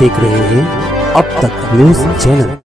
देख रहे हैं अब तक news channel.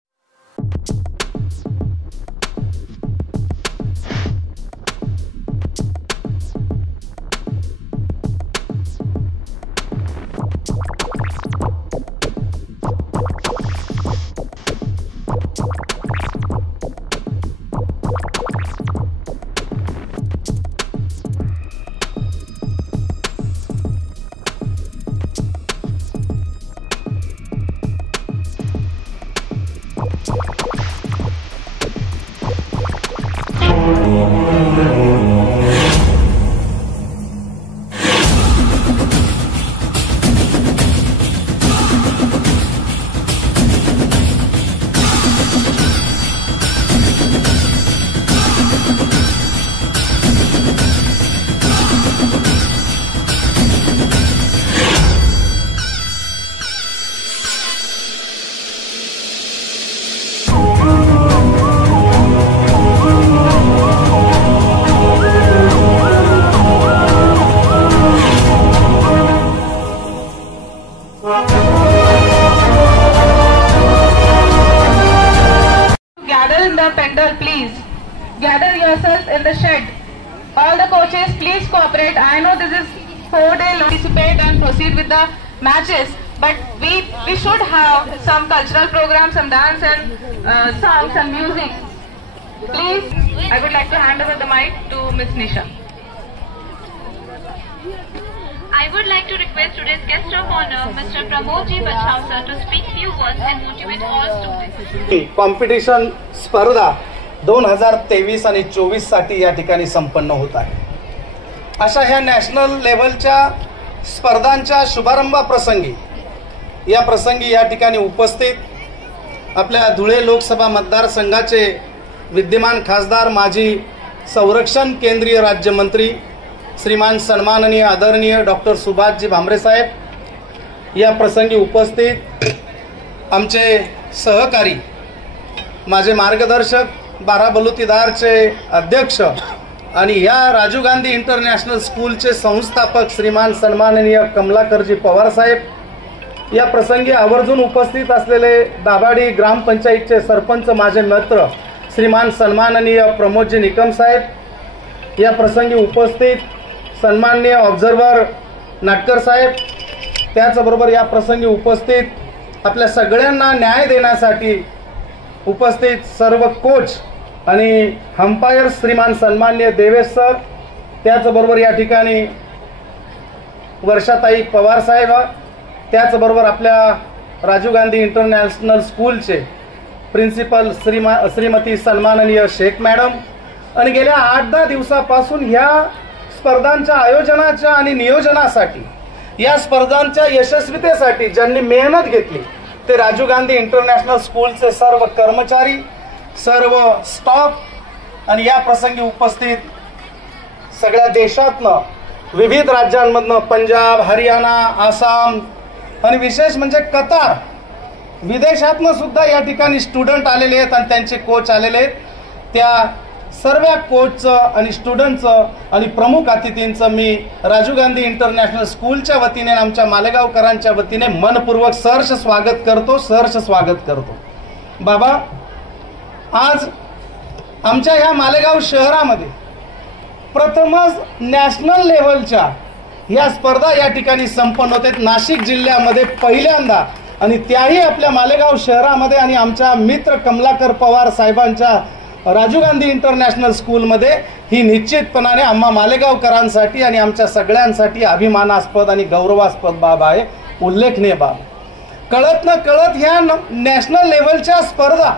Gather in the pendle, please. Gather yourself in the shed. All the coaches, please cooperate. I know this is 4-day participate and proceed with the matches, but we should have some cultural programs, some dance and songs and music. Please, I would like to hand over the mic to Miss Nisha. I would like to request today's guest of honor, Mr. Pramodji Bachhausar, to speak few words and motivate all students. Competition स्पर्धा 2023 आणि 24 साठी या ठिकाणी संपन्न होत आहे। अशा ह्या नॅशनल लेव्हलच्या स्पर्धांच्या शुभारंभाप्रसंगी या ठिकाणी उपस्थित आपल्या धुळे लोकसभा मतदारसंघाचे विद्यमान खासदार, माजी संरक्षण केंद्रीय राज्यमंत्री श्रीमान सन्माननीय आदरणीय डॉक्टर सुभाषजी भामरे साहेब, या प्रसंगी उपस्थित आमचे सहकारी, माझे मार्गदर्शक, बाराबलुतीदारचे अध्यक्ष आणि या राजीव गांधी इंटरनॅशनल स्कूलचे संस्थापक श्रीमान सन्माननीय कमलाकरजी पवार साहेब, या प्रसंगी आवर्जून उपस्थित असलेले दाभाडी ग्रामपंचायतचे सरपंच, माझे मित्र श्रीमान सन्माननीय प्रमोदजी निकम साहेब, या प्रसंगी उपस्थित सन्माननीय ऑब्झर्वर नाटकर साहेब, त्याचबरोबर या प्रसंगी उपस्थित आपल्या सगळ्यांना न्याय देण्यासाठी उपस्थित सर्व कोच आणि अंपायर श्रीमान सन्माननीय देवेश सर, त्याचबरोबर या ठिकाणी वर्षाताई पवार साहेब, त्याचबरोबर आपल्या राजीव गांधी इंटरनॅशनल स्कूलचे प्रिन्सिपल श्रीमती सन्माननीय शेख मॅडम, आणि गेल्या 8-10 दिवसापासून ह्या स्पर्धांच्या आयोजनाच्या आणि नियोजनासाठी, या स्पर्धांच्या यशस्वीतेसाठी ज्यांनी मेहनत घेतली ते राजीव गांधी इंटरनॅशनल स्कूलचे सर्व कर्मचारी, सर्व स्टाफ आणि या प्रसंगी उपस्थित सगळ्या देशातनं, विविध राज्यांमधनं, पंजाब, हरियाणा, आसाम आणि विशेष म्हणजे कतार, विदेशातनं सुद्धा या ठिकाणी स्टुडंट आलेले आहेत आणि त्यांचे कोच आलेले आहेत। त्या सर्व कोचचं आणि स्टुडंटचं आणि प्रमुख अतिथींचं मी राजीव गांधी इंटरनॅशनल स्कूलच्या वतीने, आमच्या मालेगावकरांच्या वतीने मनपूर्वक सहर्ष स्वागत करतो। बाबा, आज आमच्या ह्या मालेगाव शहरामध्ये प्रथमच नॅशनल लेव्हलच्या या स्पर्धा या ठिकाणी संपन्न होत आहेत, नाशिक जिल्ह्यामध्ये पहिल्यांदा, आणि त्याही आपल्या मालेगाव शहरामध्ये आणि आमच्या मित्र कमलाकर पवार साहेबांच्या राजीव गांधी इंटरनॅशनल स्कूलमध्ये। ही निश्चितपणाने आम्हा मालेगावकरांसाठी आणि आमच्या सगळ्यांसाठी अभिमानास्पद आणि गौरवास्पद बाब आहे, उल्लेखनीय बाब। कळत न कळत ह्या नॅशनल लेव्हलच्या स्पर्धा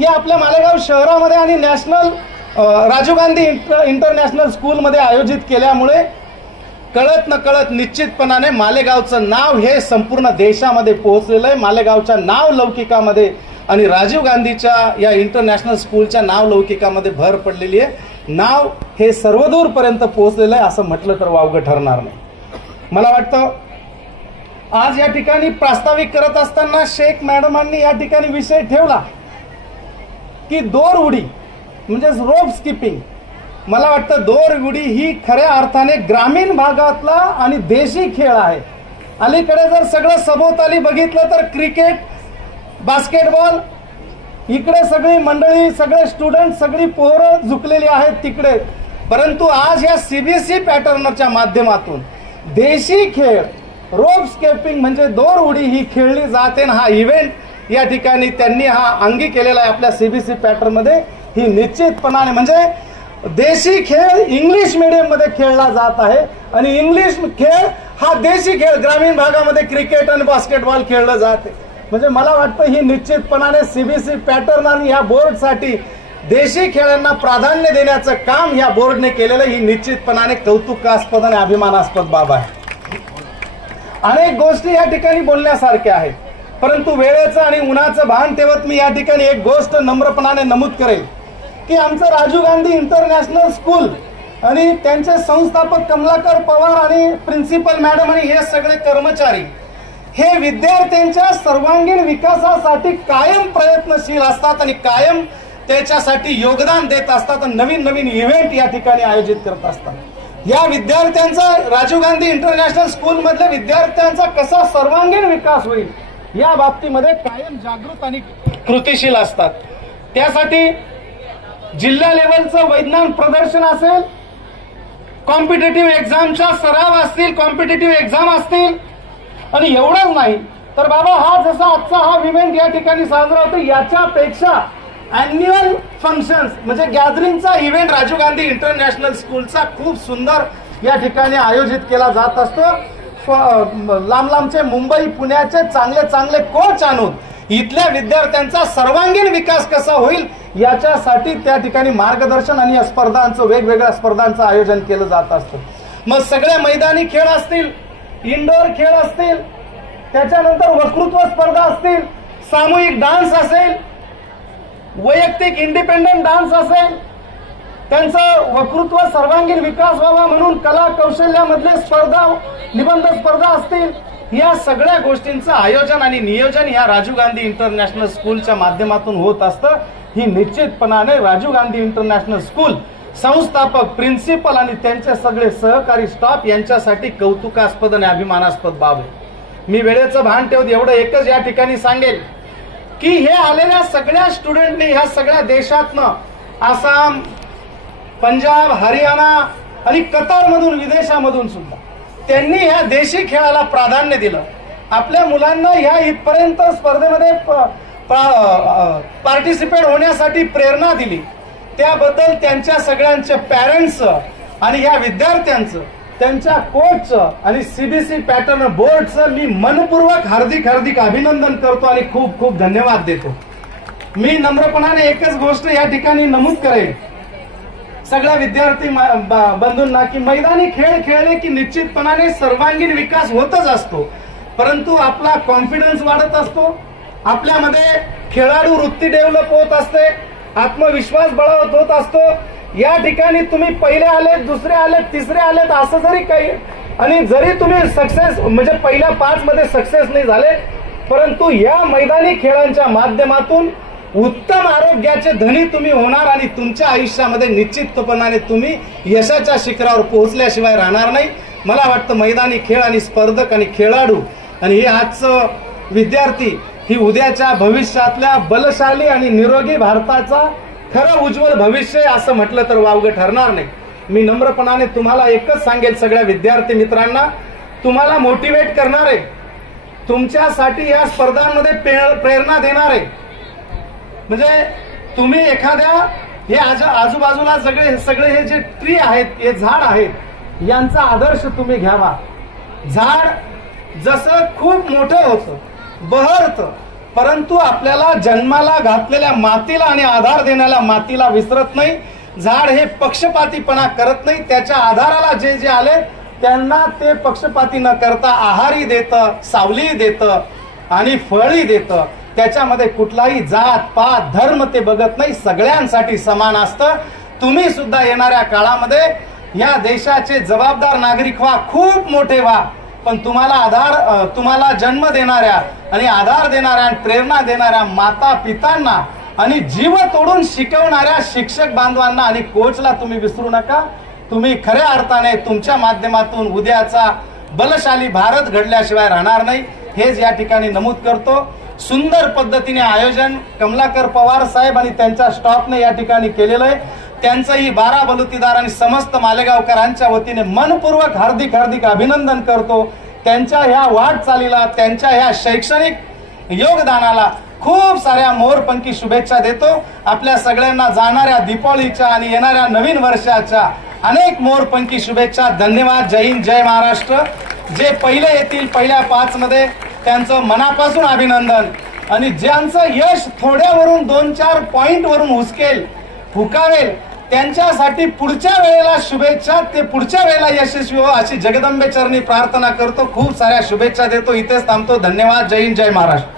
या आपल्या मालेगाव शहरामध्ये आणि नॅशनल राजीव गांधी इंटरनॅशनल स्कूलमध्ये आयोजित केल्यामुळे कळत न कळत निश्चितपणाने मालेगावचं नाव हे संपूर्ण देशामध्ये पोहोचलेलं आहे। मालेगावच्या नाव लौकिकामध्ये आणि राजीव गांधीच्या या इंटरनॅशनल स्कूलच्या नाव लौकिकामध्ये भर पडलेली आहे। नाव हे सर्वदूरपर्यंत पोहोचलेलं आहे असं म्हटलं तर वावगं ठरणार नाही। मला वाटतं आज या ठिकाणी प्रास्ताविक करत असताना शेख मॅडमांनी या ठिकाणी विषय ठेवला की दोर उडी म्हणजे रोप स्किपिंग। मला वाटतं दोर उडी ही खऱ्या अर्थाने ग्रामीण भागातला आणि देशी खेळ आहे। अलीकडे जर सगळं सभोवताली बघितलं तर क्रिकेट, बास्केटबॉल, इकडे सगळी मंडळी, सगळे स्टुडंट, सगळी पोरं झुकलेली आहेत तिकडे. परंतु आज या सीबीएसई पॅटर्नच्या माध्यमातून देशी खेळ, रोप स्केपिंग म्हणजे दोर उडी ही खेळली जाते. हा इव्हेंट या ठिकाणी त्यांनी हा अंगी केलेला आहे आपल्या सीबीएसई पॅटर्न मध्ये. ही निश्चितपणाने म्हणजे देशी खेळ इंग्लिश मीडियम मध्ये खेळला जात आहे आणि इंग्लिश खेळ हा देशी खेळ ग्रामीण भागामध्ये क्रिकेट आणि बास्केटबॉल खेळलं जाते. म्हणजे मला वाटतं ही निश्चितपणाने सीबीएसई पॅटर्न आणि या बोर्डसाठी देशी खेळांना प्राधान्य देण्याचं काम या बोर्डने केलेलं ही निश्चितपणाने कौतुकास्पद आणि अभिमानास्पद बाब आहे. अनेक गोष्टी या ठिकाणी बोलण्यासारख्या आहेत, परंतु वेळेचं आणि उन्हाचं भान ठेवत मी या ठिकाणी एक गोष्ट नम्रपणाने नमूद करेल की आमचं राजीव गांधी इंटरनॅशनल स्कूल आणि त्यांचे संस्थापक कमलाकर पवार आणि प्रिन्सिपल मॅडम आणि हे सगळे कर्मचारी हे विद्यार्थ्यांच्या सर्वांगीण विकासासाठी कायम प्रयत्नशील असतात आणि कायम त्याच्यासाठी योगदान देत असतात. नवीन नवीन इव्हेंट या ठिकाणी आयोजित करत असतात. या विद्यार्थ्यांचा राजीव गांधी इंटरनॅशनल स्कूल मधल्या विद्यार्थ्यांचा कसा सर्वांगीण विकास होईल या बाबतीमध्ये कायम जागृत आणि कृतिशील असतात. त्यासाठी जिल्हा लेवलचं वैज्ञानिक प्रदर्शन असेल, कॉम्पिटेटिव्ह एक्झामच्या सराव असतील, कॉम्पिटेटिव्ह एक्झाम असतील आणि एवढंच नाही तर बाबा हा जसा आजचा हा इव्हेंट या ठिकाणी साजरा होतो याच्यापेक्षा अॅन्युअल फंक्शन्स म्हणजे गॅदरिंगचा इव्हेंट राजीव गांधी इंटरनॅशनल स्कूलचा खूप सुंदर या ठिकाणी आयोजित केला जात असतो. लांब लांबचे मुंबई पुण्याचे चांगले चांगले कोच आणून इथल्या विद्यार्थ्यांचा सर्वांगीण विकास कसा होईल याच्यासाठी त्या ठिकाणी मार्गदर्शन आणि स्पर्धांचं वेगवेगळ्या स्पर्धांचं आयोजन केलं जात असतं. मग सगळे मैदानी खेळ असतील, इंडोर खेळ असतील, त्याच्यानंतर वक्तृत्व स्पर्धा असतील, सामूहिक डान्स असेल, वैयक्तिक इंडिपेंडंट डान्स असेल, त्यांचं वक्तृत्व सर्वांगीण विकास व्हावा म्हणून कला कौशल्यामधले स्पर्धा, निबंध स्पर्धा असतील, या सगळ्या गोष्टींचं आयोजन आणि नियोजन या राजीव गांधी इंटरनॅशनल स्कूलच्या माध्यमातून होत असतं. ही निश्चितपणाने राजीव गांधी इंटरनॅशनल स्कूल संस्थापक, प्रिन्सिपल आणि त्यांचे सगळे सहकारी स्टाफ यांच्यासाठी कौतुकास्पद आणि अभिमानास्पद बाब आहे. मी वेळेचं भान ठेवत एवढं एकच या ठिकाणी सांगेल की हे आलेल्या सगळ्या स्टुडंटनी ह्या सगळ्या देशातनं आसाम, पंजाब, हरियाणा आणि कतारमधून, विदेशामधून सुद्धा त्यांनी ह्या देशी खेळाला प्राधान्य दिलं. आपल्या मुलांना ह्या इथपर्यंत स्पर्धेमध्ये पार्टिसिपेट होण्यासाठी प्रेरणा दिली. त्याबद्दल त्यांच्या सगळ्यांचे पॅरेंट्स आणि या विद्यार्थ्यांचं, त्यांच्या कोचचं आणि सीबीएसई पॅटर्न बोर्डचं मी मनपूर्वक हार्दिक अभिनंदन करतो आणि खूप खूप धन्यवाद देतो. मी नम्रपणाने एकच गोष्ट या ठिकाणी नमूद करेन सगळ्या विद्यार्थी बंधूंना की मैदानी खेळ खेळले की निश्चितपणाने सर्वांगीण विकास होतच असतो, परंतु आपला कॉन्फिडन्स वाढत असतो, आपल्यामध्ये खेळाडू वृत्ती डेव्हलप होत असते, आत्मविश्वास बळावत होत असतो. या ठिकाणी तुम्ही पहिले आलेत, दुसरे आलेत, तिसरे आलेत असं जरी काही आणि जरी तुम्ही सक्सेस म्हणजे पहिल्या 5 मध्ये सक्सेस नाही झाले, परंतु या मैदानी खेळांच्या माध्यमातून उत्तम आरोग्याचे धनी तुम्ही होणार आणि तुमच्या आयुष्यामध्ये निश्चितपणाने तुम्ही यशाच्या शिखरावर पोहोचल्याशिवाय राहणार नाही. मला वाटतं मैदानी खेळ आणि स्पर्धक आणि खेळाडू आणि हे आजचं विद्यार्थी ही उद्याच्या भविष्यातल्या बलशाली आणि निरोगी भारताचा खरं उज्ज्वल भविष्य असं म्हटलं तर वावगं ठरणार नाही. मी नम्रपणाने तुम्हाला एकच सांगेल सगळ्या विद्यार्थी मित्रांना, तुम्हाला मोटिवेट करणारे, तुमच्यासाठी या स्पर्धांमध्ये प्रेरणा देणारे म्हणजे तुम्ही एखाद्या हे आजूबाजूला सगळे हे जे ट्री आहेत, हे झाड आहेत, यांचा आदर्श तुम्ही घ्यावा. झाड जसं खूप मोठं होतं, बहरतं, परंतु आपल्याला जन्माला घातलेल्या मातीला आणि आधार देण्याला मातीला विसरत नाही. झाड हे पक्षपातीपणा करत नाही, त्याच्या आधाराला जे जे आले त्यांना ते पक्षपाती न करता आहारही देतं, सावली देतं आणि फळही देतं. त्याच्यामध्ये कुठलाही जात पात धर्म ते बघत नाही, सगळ्यांसाठी समान असतं. तुम्ही सुद्धा येणाऱ्या काळामध्ये या देशाचे जबाबदार नागरिक व्हा, खूप मोठे व्हा, पण तुम्हाला जन्म देणाऱ्या आणि आधार देणाऱ्या आणि प्रेरणा देणाऱ्या माता पितांना आणि जीव तोडून शिकवणाऱ्या शिक्षक बांधवांना आणि कोचला तुम्ही विसरू नका. तुम्ही खऱ्या अर्थाने तुमच्या माध्यमातून उद्याचा बलशाली भारत घडल्याशिवाय राहणार नाही, हेच या ठिकाणी नमूद करतो. सुंदर पद्धतीने आयोजन कमलाकर पवार साहेब आणि त्यांच्या स्टाफने या ठिकाणी केलेलं आहे. त्यांचंही 12 बलुतेदार आणि समस्त मालेगावकरांच्या वतीने मनपूर्वक हार्दिक हार्दिक अभिनंदन करतो. त्यांच्या ह्या वाटचालीला, त्यांच्या ह्या शैक्षणिक योगदानाला खूप साऱ्या मोरपंखी शुभेच्छा देतो. आपल्या सगळ्यांना जाणाऱ्या दीपावलीच्या आणि येणाऱ्या नवीन वर्षाच्या अनेक मोरपंखी शुभेच्छा. धन्यवाद. जय हिंद, जय महाराष्ट्र. जे पहिले येतील पहिल्या 5 मध्ये त्यांचं मनापासून अभिनंदन, आणि ज्यांचं यश थोड्यावरून 2-4 पॉइंट वरून हुसकेल, फुकावेल, त्यांच्यासाठी पुढच्या वेळेला शुभेच्छा. ते पुढच्या वेळेला यशस्वी हो अशी जगदंबे चरणी प्रार्थना करतो. खूप साऱ्या शुभेच्छा देतो. इथेच थांबतो. धन्यवाद. जय हिंद, जय महाराष्ट्र.